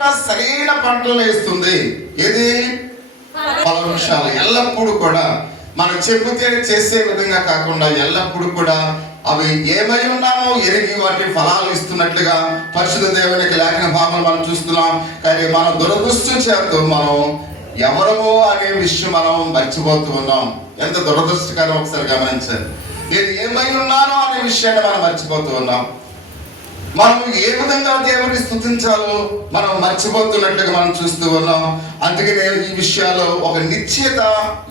సరైన పంటలు వేస్తుంది. ఏది? ఫలవృక్షాలు. ఎల్లప్పుడూ కూడా మనం చెబితే చేసే విధంగా కాకుండా ఎల్లప్పుడూ కూడా అవి ఏమై ఉన్నామో ఎరిగి వాటి ఫలాలు ఇస్తున్నట్లుగా పరిశుద్ధ దేవునికి లేఖన భాగం మనం చూస్తున్నాం. కానీ మన దురదృష్టం చేత మనం ఎవరమో అనే విషయం మనం మర్చిపోతూ ఉన్నాం. ఎంత దురదృష్టకరం ఒకసారి గమనించాలి. నేను ఏమై ఉన్నానో అనే విషయాన్ని మనం మర్చిపోతూ ఉన్నాం. మనం ఏ విధంగా దేవుని స్తుతించాలో మనం మర్చిపోతున్నట్లుగా మనం చూస్తూ ఉన్నాం. అందుకనే ఈ విషయాల్లో ఒక నిశ్చయత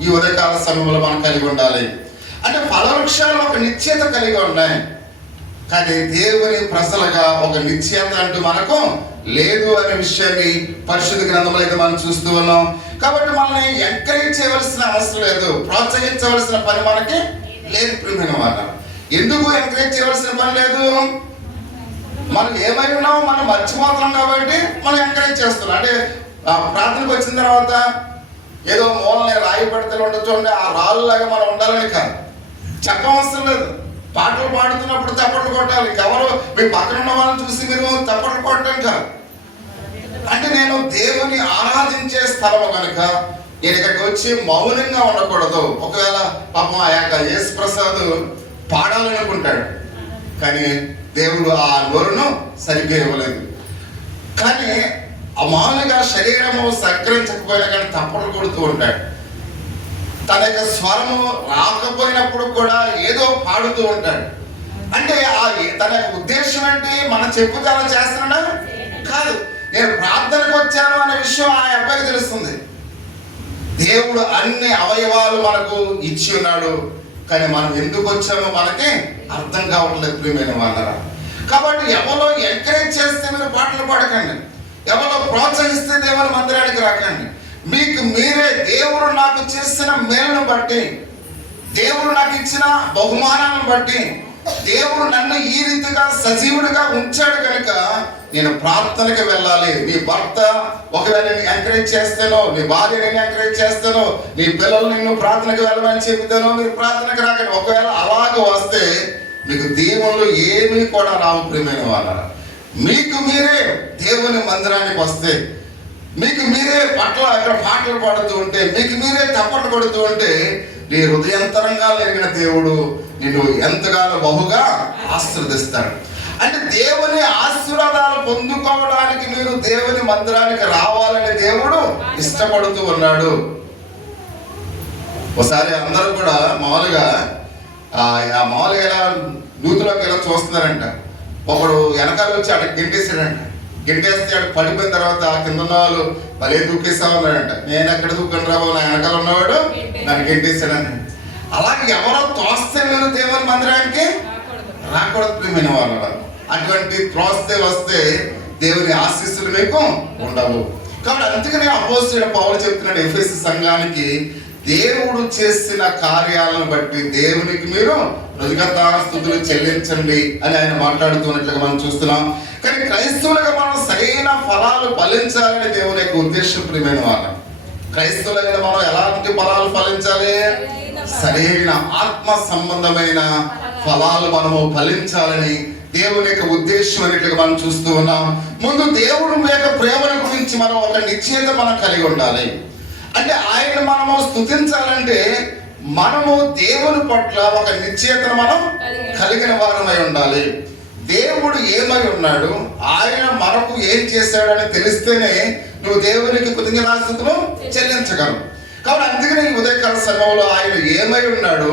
ఈ ఉదయకాల సమయంలో మనం కలిగి ఉండాలి. అంటే ఫలవృక్షాలు ఒక నిశ్చయత కలిగి ఉన్నాయి, కానీ దేవుని ప్రజలుగా ఒక నిశ్చయత అంటూ మనకు లేదు అనే విషయాన్ని పరిశుద్ధ గ్రంథంలో అయితే మనం చూస్తూ ఉన్నాం. కాబట్టి మనల్ని ఎంకరేజ్ చేయవలసిన అవసరం లేదు, ప్రోత్సహించవలసిన పని మనకి లేదు. ప్రియమైన వారు, ఎందుకు ఎంకరేజ్ చేయవలసిన పని లేదు? మనం ఏమై ఉన్నామో మనం మర్చిపోతున్నాం కాబట్టి మనం ఎంకరేజ్ చేస్తున్నాం. అంటే ప్రార్థనకు వచ్చిన తర్వాత ఏదో మూలని రాయి పడితే ఉండొచ్చు, ఆ రాళ్ళలాగా మనం ఉండాలని కాదు, చెప్పవసరం లేదు. పాటలు పాడుతున్నప్పుడు చప్పట్లు కొట్టాలి. ఎవరు మీ పక్కన ఉన్న వాళ్ళని చూసి మీరు చప్పట్లు కొట్టడం కాదు. అంటే నేను దేవుని ఆరాధించే స్థలము కనుక నేను ఇక్కడికి వచ్చి మౌనంగా ఉండకూడదు. ఒకవేళ పాపం ఆ యొక్క యేసు ప్రసాద్ పాడాలనుకుంటాడు, కానీ దేవుడు ఆ నోరును సరిగ్గా ఇవ్వలేదు. కానీ మామూలుగా శరీరము సహకరించకపోయినా కానీ తప్పట్లు కొడుతూ ఉంటాడు. తన యొక్క స్వరము రాకపోయినప్పుడు కూడా ఏదో పాడుతూ ఉంటాడు. అంటే తన యొక్క ఉద్దేశం ఏంటి? మనం చెప్పుతా చేస్తున్నాడా? కాదు, నేను ప్రార్థనకు వచ్చాను అనే విషయం ఆ అబ్బాయికి తెలుస్తుంది. దేవుడు అన్ని అవయవాలు మనకు ఇచ్చి ఉన్నాడు, కానీ మనం ఎందుకు వచ్చామో మనకి అర్థం కావట్లేదు. ప్రియమైన వాళ్ళరా, కాబట్టి ఎవరో ఎంకరేజ్ చేస్తే మీరు పాటలు పాడకండి, ఎవరో ప్రోత్సహిస్తే దేవుని మందిరానికి రాకండి. మీకు మీరే దేవుడు నాకు చేసిన మేలును బట్టి, దేవుడు నాకు ఇచ్చిన బహుమానాలను బట్టి, దేవుడు నన్ను ఈ రీతిగా సజీవుడిగా ఉంచాడు కనుక నేను ప్రార్థనకి వెళ్ళాలి. నీ భర్త ఒకవేళ నేను ఎంకరేజ్ చేస్తానో, నీ భార్య నేను ఎంకరేజ్ చేస్తానో, నీ పిల్లలు నిన్ను ప్రార్థనకి వెళ్ళమని చెబుతానో మీరు ప్రార్థనకి రాకండి. ఒకవేళ అలాగ వస్తే మీకు దేవుళ్ళు ఏమీ కూడా రావు. ప్రియమైన వాళ్ళ, మీకు మీరే దేవుని మందిరానికి వస్తే, మీకు మీరే అక్కడ పాటలు పాడుతూ ఉంటే, మీకు మీరే తప్పట్లు కొడుతూ ఉంటే, నీ హృదయంతరంగా ఎరిగిన దేవుడు నిన్ను ఎంతగానో బహుగా ఆశీర్వదిస్తాడు. అంటే దేవుని ఆశీర్వాదాలు పొందుకోవడానికి మీరు దేవుని మందిరానికి రావాలని దేవుడు ఇష్టపడుతూ ఉన్నాడు. ఒకసారి అందరూ కూడా మామూలుగా ఎలా నూతులోకి ఎలా చూస్తున్నారంట. ఒకడు వెనకాల వచ్చి అక్కడ గెంటేసాడంట. గెంటేస్తే అక్కడ పడిపోయిన తర్వాత కింద ఉన్న వాళ్ళు భలే దూకేస్తా ఉన్నాడంట. నేను ఎక్కడ దూకని రాబో, నా వెనకాల ఉన్నవాడు నన్ను గెంటేసాడని. అలాగే ఎవరో తోస్తే మీరు దేవుని మందిరానికి రాకూడదు. ప్రియమైన వాళ్ళ, అటువంటి త్రోస్తే వస్తే దేవుని ఆశీస్సులు మీకు ఉండవు. కాబట్టి అందుకనే అపోస్తలుడైన పౌలు చెప్తున్నాడు ఎఫెసు సంఘానికి, దేవుడు చేసిన కార్యాలను బట్టి దేవునికి మీరు కృతజ్ఞతాస్తుతులు చెల్లించండి అని ఆయన మాట్లాడుతున్నట్లుగా మనం చూస్తున్నాం. కానీ క్రైస్తవులుగా మనం సరైన ఫలాలు ఫలించాలని దేవుని యొక్క ఉద్దేశం. ప్రియమైన వాళ్ళ, క్రైస్తవులైన మనం ఎలాంటి ఫలాలు ఫలించాలి? సరైన ఆత్మ సంబంధమైన ఫలాలు మనము ఫలించాలని దేవుని యొక్క ఉద్దేశం అనేట్లుగా మనం చూస్తూ ఉన్నాం. ముందు దేవుడు యొక్క ప్రేమల గురించి మనం ఒక నిశ్చయత మనం కలిగి ఉండాలి. అంటే ఆయన మనము స్తుతించాలంటే మనము దేవుని పట్ల ఒక నిశ్చయతను మనం కలిగిన వారమై ఉండాలి. దేవుడు ఏమై ఉన్నాడు, ఆయన మనకు ఏం చేశాడని తెలిస్తేనే నువ్వు దేవునికి కృతజ్ఞతాస్తుతులు చెల్లించగలవు. కాబట్టి అందుకనే ఈ ఉదయకాల సమయంలో ఆయన ఏమై ఉన్నాడు,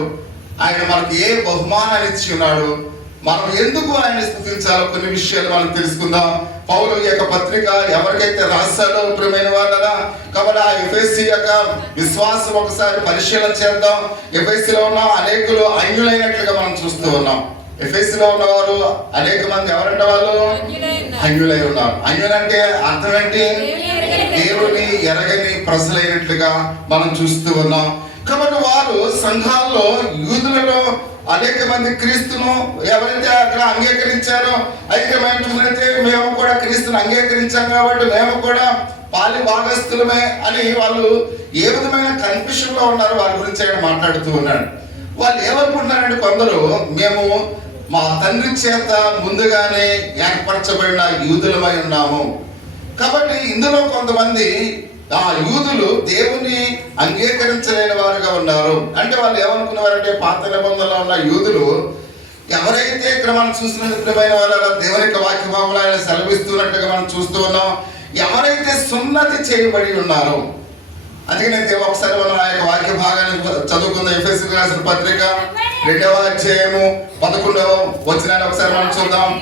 ఆయన మనకు ఏ బహుమానాన్ని ఇచ్చి ఉన్నాడు, మనం ఎందుకు ఆయన స్తుతించాలో కొన్ని విషయాలు మనం తెలుసుకుందాం. పౌలు యొక్క పత్రిక ఎవరికైతే రాశాడో ప్రియమైన వాళ్ళరా, కాబట్టి ఆ ఎఫెసీ యొక్క విశ్వాసం ఒకసారి పరిశీలన చేద్దాం. ఎఫెసీలో ఉన్న అనేకులు అన్యులైనట్లుగా మనం చూస్తూ ఉన్నాం. ఎఫెసీలో ఉన్నవారు అనేక మంది ఎవరంటే వాళ్ళు అన్యులై ఉన్నారు. అన్యులంటే అర్థం ఏంటి? దేవుని ఎరగని ప్రజలైనట్లుగా మనం చూస్తూ ఉన్నాం. కాబట్టి వారు సంఘాల్లో యూదులలో అనేక మంది క్రీస్తును ఎవరైతే అక్కడ అంగీకరించారో, అయితే మేము చూసినట్లయితే మేము కూడా క్రీస్తును అంగీకరించాం కాబట్టి మేము కూడా పాలి భాగస్థులమే అని వాళ్ళు ఏ విధమైన కన్ఫ్యూషన్ లో ఉన్నారు వారి గురించి ఆయన మాట్లాడుతూ ఉన్నాడు. వాళ్ళు ఏమనుకుంటున్నారంటే కొందరు, మేము మా తండ్రి చేత ముందుగానే ఏర్పరచబడిన యూదులమై ఉన్నాము, కాబట్టి ఇందులో కొంతమంది ఆ యూదులు దేవుని అంగీకరించలేని వారుగా ఉన్నారు. అంటే వాళ్ళు ఏమనుకున్నారంటే పాత నిబంధనలో ఉన్న యూదులు ఎవరైతే ఇక్కడ మనం చూసినట్టు ప్రియమైన వాళ్ళ దేవుని యొక్క వాక్య భాగంలో ఆయన సెలవిస్తున్నట్టుగా మనం చూస్తూ ఉన్నాం, ఎవరైతే సున్నతి చేయబడి ఉన్నారో. అందుకనే ఒకసారి మనం ఆ యొక్క వాక్య భాగాన్ని చదువుకుందాం. ఎఫెసీయులకు రాసిన పత్రిక 2వ అధ్యాయము 11వ వచనాన్ని ఒకసారి మనం చూద్దాం.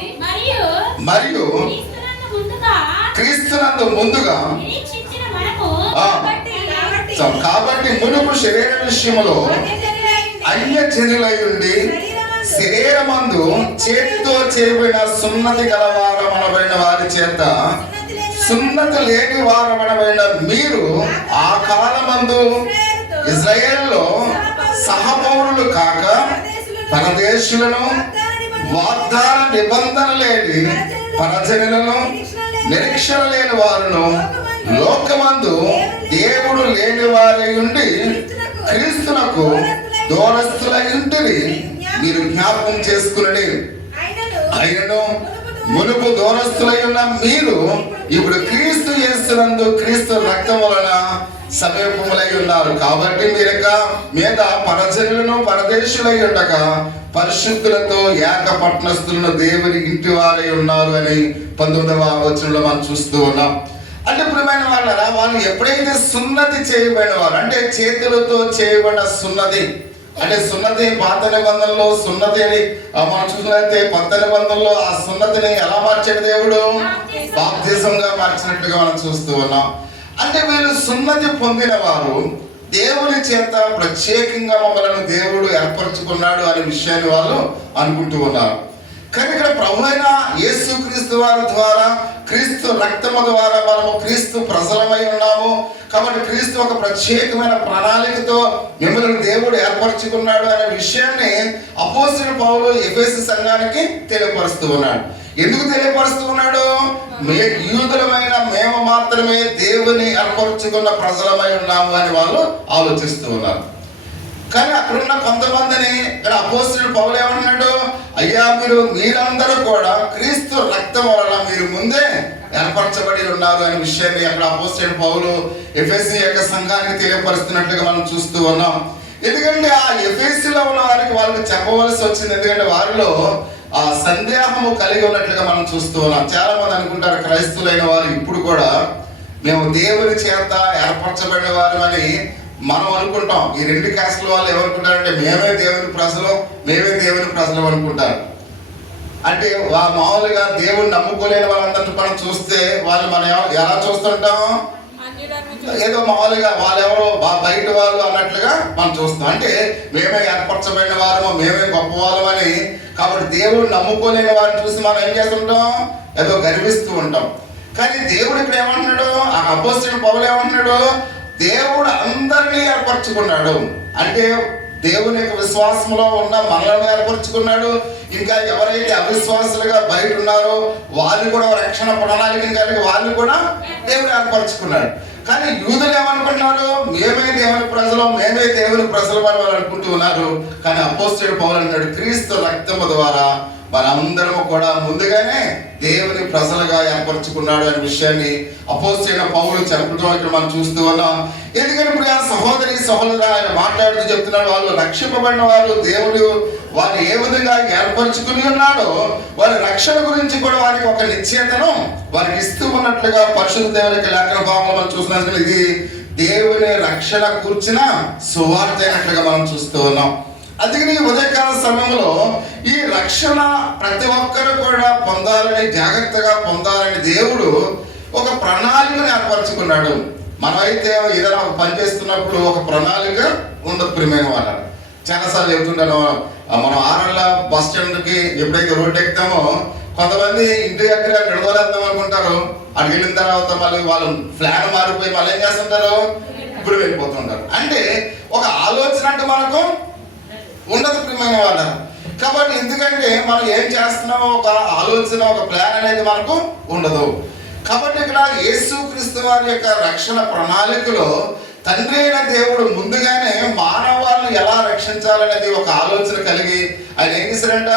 మరియు క్రీస్తునందు ముందుగా కాబట్టి మునుపు శరీర విషయములో అన్యజనులై ఉండి శరీరమందు చేతితో చేయబడిన సున్నతి గలవారమనబడిన వారి చేత సున్నతి లేని వారమనబడిన మీరు ఆ కాలమందు ఇశ్రాయేలులో సహపౌరులు కాక పరదేశులను వాగ్దాన నిబంధన లేని పరజనులను నిరీక్షణ లేని వారును లోకమందు దేవుడు లేని వారి ఉండి క్రీస్తునకు దూరస్తులై ఉంటిరి మీరు జ్ఞాపకం చేసుకుని. అయినను మునుపు దూరస్తులై ఉన్న మీరు ఇప్పుడు క్రీస్తు యేసునందు క్రీస్తు రక్తం వలన సమీపములై ఉన్నారు. కాబట్టి మీరక మీద పరజనులను పరదేశులై ఉండగా పరిశుద్ధులతో ఏక పట్టణస్థులను దేవుని ఇంటి వారై ఉన్నారు అని 19వ వచనంలో మనం చూస్తూ ఉన్నాం. అంటే ప్రియమైన వాళ్ళరా, వాళ్ళు ఎప్పుడైతే సున్నతి చేయబడిన వారు, అంటే చేతులతో చేయబడిన సున్నతి, అంటే సున్నతి పాత నిబంధనలో సున్నతిని మనం చూసినట్లయితే కొత్త నిబంధనలో ఆ సున్నతిని ఎలా మార్చాడు దేవుడు? బాప్తిజంగా మార్చినట్టుగా మనం చూస్తూ ఉన్నాం. అంటే వీళ్ళు సున్నతి పొందిన వారు దేవుని చేత ప్రత్యేకంగా మమ్మల్ని దేవుడు ఏర్పరచుకున్నాడు అనే విషయాన్ని వాళ్ళు అనుకుంటూ ఉన్నారు. కానీ ఇక్కడ ప్రభు అయిన యేసుక్రీస్తు వారి ద్వారా, క్రీస్తు రక్తము ద్వారా మనము క్రీస్తు ప్రజలమై ఉన్నాము. కాబట్టి క్రీస్తు ఒక ప్రత్యేకమైన ప్రణాళికతో మిమ్మల్ని దేవుడు ఏర్పరచుకున్నాడు అనే విషయాన్ని అపోస్తలుడైన పౌలు ఎఫెసు సంఘానికి తెలియపరుస్తూ ఉన్నాడు. ఎందుకు తెలియపరుస్తూ ఉన్నాడు? యూదులమైన మేము మాత్రమే దేవుని ఏర్పరచుకున్న ప్రజలమై ఉన్నాము అని వాళ్ళు ఆలోచిస్తూ ఉన్నారు. కానీ అక్కడున్న కొంతమందిని ఇక్కడ అపోస్తలుడు పౌలు ఏమన్నాడు? అయ్యా మీరందరూ కూడా క్రీస్తు రక్తం వలన మీరు ముందే ఏర్పరచబడి ఉన్నారు అనే విషయాన్ని అక్కడ అపోస్తలుడు పౌలు ఎఫెసీ యొక్క సంఘానికి తెలియపరుస్తున్నట్లుగా మనం చూస్తూ ఉన్నాం. ఎందుకంటే ఆ ఎఫెసీలో ఉన్న వారికి వాళ్ళకి చెప్పవలసి వచ్చింది. ఎందుకంటే వారిలో ఆ సందేహము కలిగి ఉన్నట్లుగా మనం చూస్తూ ఉన్నాం. చాలా మంది అనుకుంటారు క్రైస్తవులైన వారు ఇప్పుడు కూడా మేము దేవుని చేత ఏర్పరచబడిన వారు అని మనం అనుకుంటాం. ఈ 2 క్యాస్ట్ల వాళ్ళు ఏమనుకుంటారంటే మేమే దేవుని ప్రజలు అనుకుంటారు. అంటే మామూలుగా దేవుని నమ్ముకోలేని వాళ్ళందరినీ మనం చూస్తే వాళ్ళు మనం ఎలా చూస్తుంటాం? ఏదో మామూలుగా వాళ్ళెవరో బయట వాళ్ళు అన్నట్లుగా మనం చూస్తాం. అంటే మేమే ఏర్పరచబడిన వారు, మేమే గొప్ప వాళ్ళం అని. కాబట్టి దేవుడు నమ్ముకోలేని వారిని చూసి మనం ఏం చేస్తుంటాం? ఏదో గర్విస్తూ ఉంటాం. కానీ దేవుడు ఇక్కడ ఏమంటున్నాడు? ఆ అపోస్తలుడు పౌలు ఏమంటున్నాడు? దేవుడు అందరినీ ఏర్పరచుకున్నాడు. అంటే దేవుని యొక్క విశ్వాసంలో ఉన్న మనలను ఏర్పరచుకున్నాడు. ఇంకా ఎవరైతే అవిశ్వాసులుగా బయట ఉన్నారో వాళ్ళు కూడా రక్షణ ప్రణాళికని కలిగి వాళ్ళు కూడా దేవుడు ఏర్పరచుకున్నాడు. కానీ యూదులు ఏమనుకుంటున్నారు? మేమే దేవుని ప్రజలు అని వాళ్ళు అనుకుంటూ ఉన్నారు. కానీ అపోస్తలుడు పౌలు అంటాడు క్రీస్తు రక్తము ద్వారా మనందరము కూడా ముందుగానే దేవుని ప్రజలుగా ఏర్పరచుకున్నాడు అనే విషయాన్ని అపోస్తలుడైన పౌలు చెప్పడం ఇక్కడ మనం చూస్తూ ఉన్నాం. ఎందుకంటే ఇప్పుడు ఆ సహోదరుడు ఆయన మాట్లాడుతూ చెప్తున్నాడు, వాళ్ళు రక్షింపబడిన వాళ్ళు దేవుడు వారిని ఏ విధంగా ఏర్పరచుకుని ఉన్నాడో వారి రక్షణ గురించి కూడా వారికి ఒక నిశ్చయతను వారికి ఇస్తూ ఉన్నట్లుగా పరిశుద్ధ దేవుని యొక్క లేఖన భాగంలో మనం చూస్తున్నాం. ఇది దేవుని రక్షణ కూర్చిన సువార్త అయినట్లుగా మనం చూస్తూ ఉన్నాం. అందుకని ఉదయకాల సమయంలో ఈ రక్షణ ప్రతి ఒక్కరు కూడా పొందాలని, జాగ్రత్తగా పొందాలని దేవుడు ఒక ప్రణాళికను ఏర్పరచుకున్నాడు. మనమైతే ఏదైనా ఒక పని చేస్తున్నప్పుడు ఒక ప్రణాళిక ఉండదు. ప్రియమైన వాళ్ళ చాలాసార్లు చెప్తుంటాను, మనం ఆరళ్ళ బస్ స్టాండ్కి ఎప్పుడైతే రోడ్డు ఎక్కుతామో కొంతమంది ఇంటి దగ్గర నిడవలేద్దాం అనుకుంటారు. అటు వెళ్ళిన తర్వాత మళ్ళీ వాళ్ళు ఫ్లాన్ మారిపోయి మళ్ళీ ఏం చేస్తుంటారు? ఇప్పుడు వెళ్ళిపోతుంటారు. అంటే ఒక ఆలోచన అంటే మనకు ఉండదు ప్రియమైన వాళ్ళ. కాబట్టి ఎందుకంటే మనం ఏం చేస్తున్నామో ఒక ఆలోచన, ఒక ప్లాన్ అనేది మనకు ఉండదు. కాబట్టి ఇక్కడ యేసుక్రీస్తు వారి యొక్క రక్షణ ప్రణాళికలో తండ్రి అయిన దేవుడు ముందుగానే మానవాళ్ళను ఎలా రక్షించాలనేది ఒక ఆలోచన కలిగి ఆయన ఏం చేశారంట?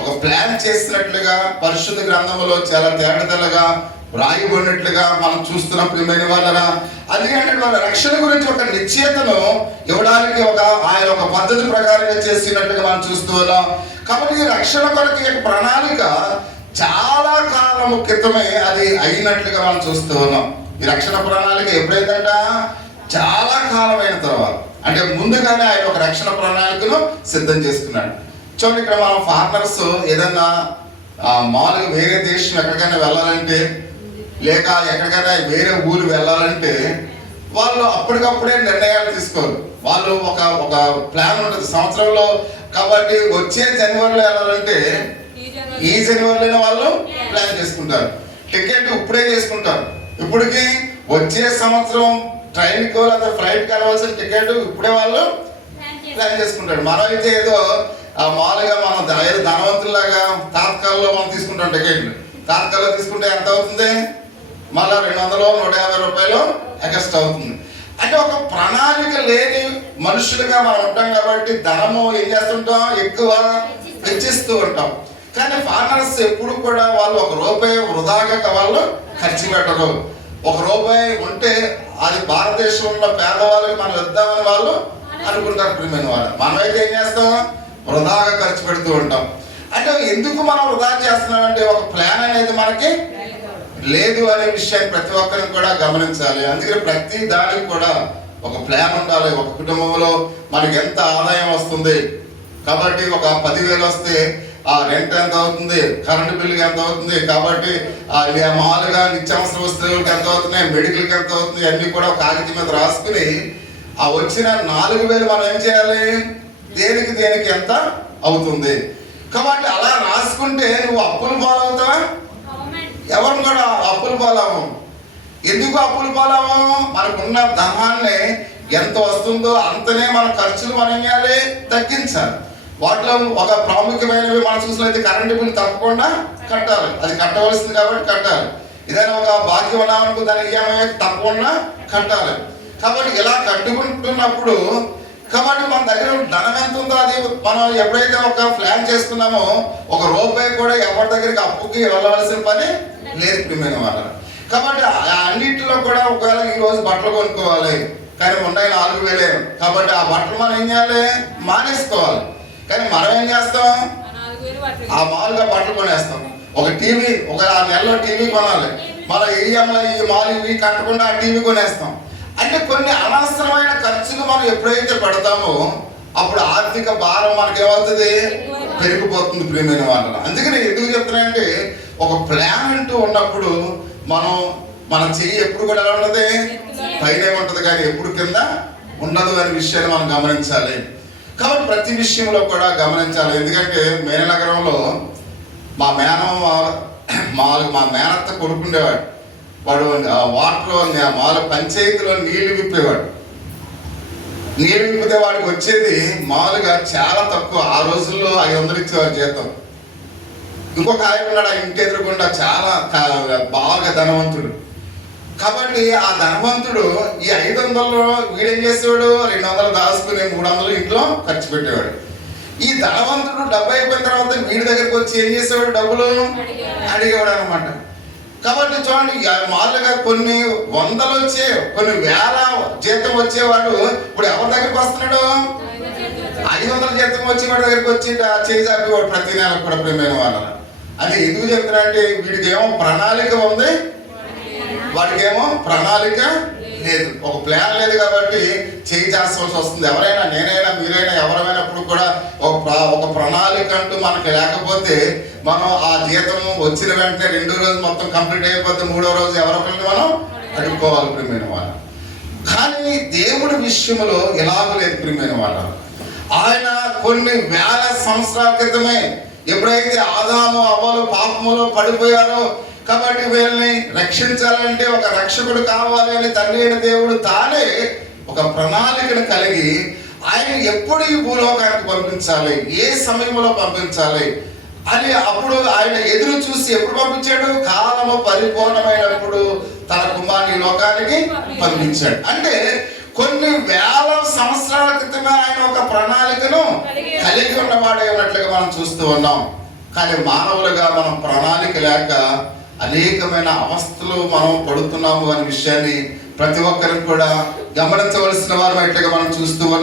ఒక ప్లాన్ చేసినట్లుగా పరిశుద్ధ గ్రంథంలో చాలా తేటతెల్లగా రాయబడినట్లుగా మనం చూస్తున్నాం ప్రియమైన వాళ్ళరా. అందుకంటే వాళ్ళ రక్షణ గురించి ఒక నిశ్చయతను ఇవ్వడానికి ఆయన ఒక పద్ధతి ప్రకారంగా చేసినట్టుగా మనం చూస్తూ ఉన్నాం. కాబట్టి ఈ రక్షణ కొరకు ఈ ప్రణాళిక చాలా కాలం క్రితమే అది అయినట్లుగా మనం చూస్తూ ఉన్నాం. ఈ రక్షణ ప్రణాళిక ఎప్పుడైందంట, చాలా కాలమైన తర్వాత, అంటే ముందుగానే ఆయన ఒక రక్షణ ప్రణాళికను సిద్ధం చేసుకున్నాడు. చూడండి, ఇక్కడ మనం ఫార్మర్స్ ఏదన్నా మామూలుగా వేరే దేశం ఎక్కడికైనా వెళ్ళాలంటే, లేక ఎక్కడికైనా వేరే ఊరు వెళ్ళాలంటే వాళ్ళు అప్పటికప్పుడే నిర్ణయాలు తీసుకోరు. వాళ్ళు ఒక ప్లాన్ ఉంటుంది సంవత్సరంలో. కాబట్టి వచ్చే జనవరిలో వెళ్ళాలంటే ఈ జనవరిలోనే వాళ్ళు ప్లాన్ చేసుకుంటారు. టికెట్ ఇప్పుడే చేసుకుంటారు. ఇప్పటికి వచ్చే సంవత్సరం ట్రైన్కో లేదా ఫ్లైట్కి వెళ్ళవలసిన టికెట్ ఇప్పుడే వాళ్ళు ప్లాన్ చేసుకుంటారు. మనం అయితే ఏదో మామూలుగా మనం ఏదో ధనవంతులాగా తాత్కాలలో మనం తీసుకుంటాం టికెట్లు. తాత్కాలలో తీసుకుంటే ఎంత అవుతుంది, మళ్ళీ 200 150 రూపాయలు ఎక్స్ట్రా అవుతుంది. అంటే ఒక ప్రణాళిక లేని మనుషులుగా మనం ఉంటాం కాబట్టి ధనము ఏం చేస్తుంటాం, ఎక్కువ వెచ్చిస్తూ ఉంటాం. కానీ ఫార్మర్స్ ఎప్పుడు కూడా వాళ్ళు 1 రూపాయి వృధాగా వాళ్ళు ఖర్చు పెట్టరు. 1 రూపాయి ఉంటే అది భారతదేశంలో పేదవాళ్ళకి మనం ఇద్దామని వాళ్ళు అనుకుంటారు. ప్రియమైన వాళ్ళు మనమైతే ఏం చేస్తాం, వృధాగా ఖర్చు పెడుతూ ఉంటాం. అంటే ఎందుకు మనం వృధా చేస్తున్నామంటే ఒక ప్లాన్ అనేది మనకి లేదు అనే విషయాన్ని ప్రతి ఒక్కరిని కూడా గమనించాలి. అందుకని ప్రతి దానికి కూడా ఒక ప్లాన్ ఉండాలి. ఒక కుటుంబంలో మనకి ఎంత ఆదాయం వస్తుంది, కాబట్టి ఒక 10,000 వస్తే ఆ రెంట్ ఎంత అవుతుంది, కరెంటు బిల్లుకి ఎంత అవుతుంది, కాబట్టి మామూలుగా నిత్యావసర వస్తువులకి ఎంత అవుతున్నాయి, మెడికల్కి ఎంత అవుతుంది, అన్ని కూడా ఒక కాగితం మీద రాసుకుని ఆ వచ్చిన 4,000 మనం ఏం చేయాలి, దేనికి ఎంత అవుతుంది. కాబట్టి అలా రాసుకుంటే నువ్వు అప్పులు పాలవుతావా, ఎవరు కూడా అప్పులు పాలవు. ఎందుకు అప్పులు పాలవు, మనకున్న ధనాన్ని ఎంత వస్తుందో అంతనే మన ఖర్చులు మనం ఏం చేయాలి, తగ్గించాలి. వాటిలో ఒక ప్రాముఖ్యమైనవి మనం చూసినట్లయితే కరెంటు బిల్లు తప్పకుండా కట్టాలి. అది కట్టవలసింది కాబట్టి కట్టాలి. ఏదైనా ఒక బాకీ ఉన్నామనుకో దాని ఈఎంఐ తప్పకుండా కట్టాలి. కాబట్టి ఇలా కట్టుకుంటున్నప్పుడు కాబట్టి మన దగ్గర ధనం ఎంత ఉందో అది మనం ఎప్పుడైతే ఒక ప్లాన్ చేసుకున్నామో 1 రూపాయి కూడా ఎవరి దగ్గరికి అప్పుకి వెళ్ళవలసిన పని లేదు ప్రియమైన వాళ్ళ. కాబట్టి అన్నింటిలో కూడా ఒకవేళ ఈ రోజు బట్టలు కొనుక్కోవాలి, కానీ ఉన్నాయి 4,000. కాబట్టి ఆ బట్టలు మనం ఏం చేయాలి, మానేసుకోవాలి. కానీ మనం ఏం చేస్తాం, ఆ మామూలుగా బట్టలు కొనేస్తాం. ఒక టీవీ, ఒక నెలలో టీవీ కొనాలి, మన ఈఎంఐ ఇవి కట్టకుండా ఆ టీవీ కొనేస్తాం. అంటే కొన్ని అనవసరమైన ఖర్చులు మనం ఎప్పుడైతే పెడతామో అప్పుడు ఆర్థిక భారం మనకి ఏమవుతుంది, పెరిగిపోతుంది ప్రియమైన వాళ్ళ. అందుకని ఎందుకు చెప్తున్నానంటే ఒక ప్లాన్ అంటూ ఉన్నప్పుడు మన చెయ్యి ఎప్పుడు కూడా ఎలా ఉంటుంది, పైనే ఉంటుంది కానీ ఎప్పుడు కింద ఉండదు అనే విషయాన్ని మనం గమనించాలి. కాబట్టి ప్రతి విషయంలో కూడా గమనించాలి. ఎందుకంటే మేననగరంలో మా మేనత్త కొడుకుండేవాడు. వాడు వాటర్ పంచాయతీలో నీళ్లు విప్పేవాడు. నీళ్లు విప్పితే వాడికి వచ్చేది మామూలుగా చాలా తక్కువ. ఆ రోజుల్లో 500 ఇచ్చేవారు జీతం. ఇంకొక ఆయన ఉన్నాడు, ఆ ఇంటి ఎదురుకుండా చాలా బాగా ధనవంతుడు. కాబట్టి ఆ ధనవంతుడు ఈ 500లో వీడేం చేసేవాడు, 200 దాచుకుని 300 ఇంట్లో ఖర్చు పెట్టేవాడు. ఈ ధనవంతుడు డబ్బు అయిపోయిన తర్వాత వీడి దగ్గరికి వచ్చి ఏం చేసేవాడు, డబ్బులు అడిగేవాడు అనమాట. కాబట్టి చూడండి, మామూలుగా కొన్ని 100 వచ్చే కొన్ని 1000 జీతం వచ్చేవాడు ఇప్పుడు ఎవరి దగ్గరికి వస్తున్నాడు, 500 జీతం వచ్చి వాడి దగ్గరికి వచ్చి చేసాపి వాడు ప్రతి నెల కూడా ప్రేమైన వాళ్ళ. అది ఎందుకు చెప్తున్నారంటే వీడికి ఏమో ప్రణాళిక ఉంది, వాడికేమో ప్రణాళిక లేదు, ఒక ప్లాన్ లేదు. కాబట్టి చేయాల్సి వస్తుంది. ఎవరైనా, నేనైనా మీరైనా ఎవరైనప్పుడు కూడా ఒక ప్రణాళిక అంటూ మనకి లేకపోతే మనం ఆ జీతం వచ్చిన వెంటనే 2వ రోజు మొత్తం కంప్లీట్ అయిపోతే 3వ రోజు ఎవరికైనా మనం అడుక్కోవాలి ప్రియమైన వాళ్ళ. కానీ దేవుడి విషయంలో ఎలాగో లేదు ప్రియమైన వాళ్ళ. ఆయన కొన్ని 1000 సంవత్సరాల క్రితమే ఎప్పుడైతే ఆదాము అవ్వలు పాపములో పడిపోయారో, కాబట్టి వీళ్ళని రక్షించాలంటే ఒక రక్షకుడు కావాలి అని తండ్రి అయిన దేవుడు తానే ఒక ప్రణాళికను కలిగి ఆయన ఎప్పుడు ఈ భూలోకానికి పంపించాలి, ఏ సమయంలో పంపించాలి అని అప్పుడు ఆయన ఎదురు చూసి ఎప్పుడు పంపించాడు, కాలము పరిపూర్ణమైనప్పుడు తన కుమారుని లోకానికి పంపించాడు. అంటే కొన్ని 1000 సంవత్సరాల క్రితమే ఆయన ఒక ప్రణాళికను కలిగి ఉన్నవాడే ఉన్నట్లుగా మనం చూస్తూ ఉన్నాం. కానీ మానవులుగా మనం ప్రణాళిక లేక అనేకమైన అవస్థలు మనం పడుతున్నాము అనే విషయాన్ని ప్రతి ఒక్కరికి కూడా గమనించవలసిన వారు ఇట్లాగా మనం చూస్తూ ఉన్నాం.